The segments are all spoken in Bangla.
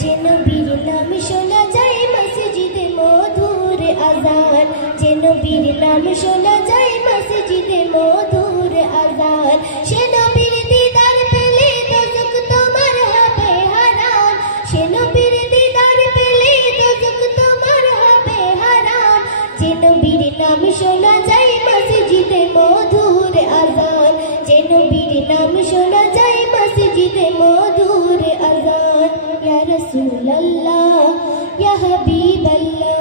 যে নবীর নাম শোনা যায় মসজিদে মধুর আযান, যে নবীর নাম শোনা যায় মসজিদে মধুর আযান। সে নবীর দিদার পেলে দোজখ তোমার হবে হারাম, সে নবীর দিদার পেলে দোজখ তোমার হবে হারাম। যে নবীর নাম শোনা যায় মসজিদে মধুর আযান, যে নবীর নাম শোনা যায় মসজিদে মধুর আযান। ইয়া রাসূলুল্লাহ ইয়া হাবিবাল্লাহ,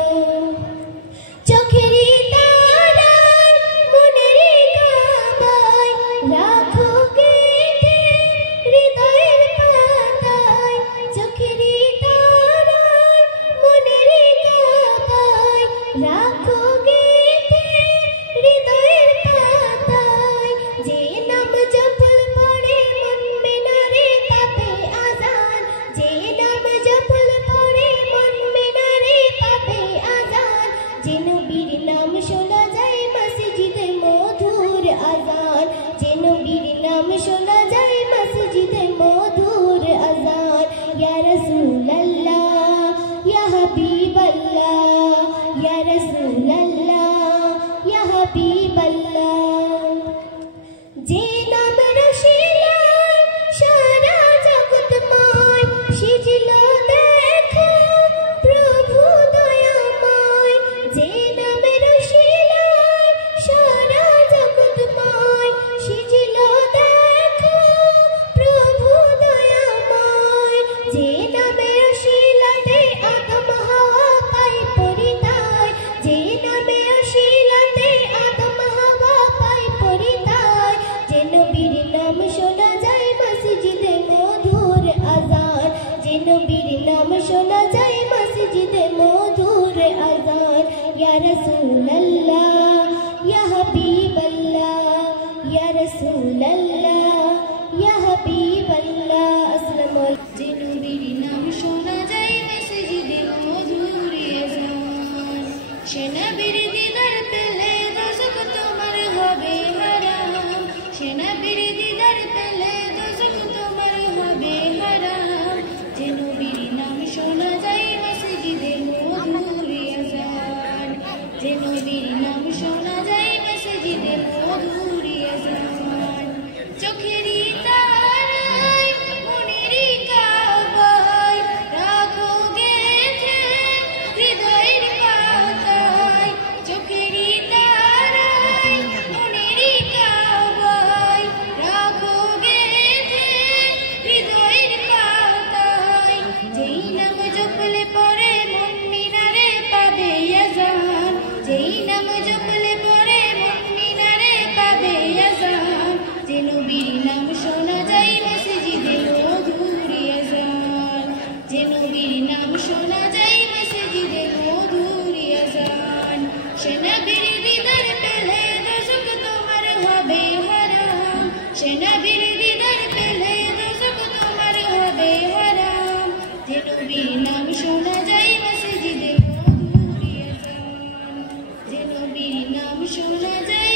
চোখেরই তারায় মনেরই কাবায় রাখো গেঁথে হৃদয়ের পাতায়, চোখেরই তারায় মনেরই কাবায় রাখো গেঁথে হৃদয়ের পাতায়। যে নাম জপল পড়ে মন মিনারে পাবে আযান, যে নাম জপল পড়ে মন মিনারে পাবে আযান। যে নবীর নাম শোনা যায় মসজিদে মধুর আযান, যে নবীর নাম শোনা যায় মসজিদে মধুর আযান। ইয়া রাসূলুল্লাহ ইয়া হাবিবাল্লাহ, ইয়া রাসূলুল্লাহ ইয়া হাবিবাল্লাহ। যে নাম রসিলায় সারা জগৎময় সিজল দেখো প্রভু দয়াময়, যে নাম রসিলায় সারা জগৎময় সিজল দেখো প্রভু দয়াময়। যে নামে রসিলাতে আদম হাওয়া পায় পরিতায়, যে নামে রসিলাতে আদম হাওয়া পায় পরিতায়। যে নবীর নাম শোনা যায় মসজিদে মধুর আযান, যে নবীর নাম শোনা যায় মসজিদে মধুর আযান। ইয়া রাসূলুল্লাহ ইয়া হাবিবাল্লাহ, ইয়া রাসূলুল্লাহ ইয়া হাবিবাল্লাহ। আসসালামু আলাইকুম। যে নবীর নাম শোনা যায় মসজিদে মধুর আযান, সে নবীর দিদার পেলে দোজখ তোমার হবে হারাম, সে নবীর দিদার পেলে দোজখ তোমার হবে হারাম। যে নবীর নাম শোনা যায় মসজিদে মধুর আযান, যে নবীর নাম শোনা যায় মসজিদে মধুর আযান। চোখেরই তারায় মনেরই কাবায় রাখো গেঁথে হৃদয়ের পাতায়, চোখেরই তারায় মনেরই কাবায় রাখো গেঁথে হৃদয়ের পাতায়। যেই নাম জপলে পড়ে মন মিনারে পাবে আযান, যেই নাম জপলে পড়ে মন মিনারে পাবে আযান। যে নবীর নাম শোনা যায় মসজিদে মধুর আযান, যে নবীর নাম শোনা যায় মসজিদে মধুর আযান। সে নবীর দিদার পেলে দোজখ তোমার হবে হারাম, সে নবীর দিদার পেলে দোজখ তোমার হবে হারাম। যে নবীর নাম শোনা যায় মসজিদে মধুর আযান, যে নবীর নাম শোনা যায়